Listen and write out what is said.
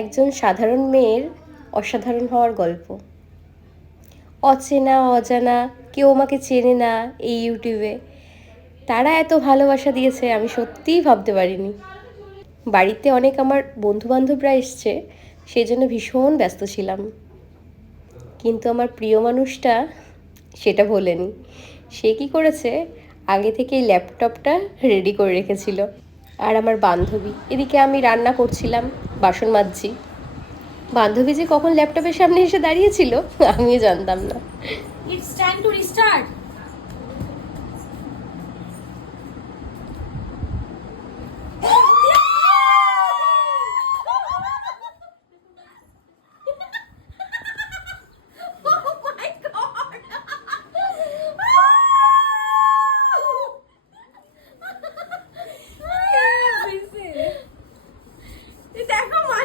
একজন সাধারণ মেয়ের অসাধারণ হওয়ার গল্প। অচেনা অজানা কেউ আমাকে চেনে না এই ইউটিউবে, তারা এত ভালোবাসা দিয়েছে আমি সত্যিই ভাবতে পারিনি। বাড়িতে অনেক আমার বন্ধুবান্ধবরা এসছে, সেই জন্য ভীষণ ব্যস্ত ছিলাম। কিন্তু আমার প্রিয় মানুষটা সেটা ভোলেনি। সে কি করেছে, আগে থেকেই ল্যাপটপটা রেডি করে রেখেছিল। আর আমার বান্ধবী এদিকে, আমি রান্না করছিলাম, বাসন মাজছি, বান্ধবী যে কখন ল্যাপটপের সামনে এসে দাঁড়িয়েছিল আমিও জানতাম না। It's time to restart.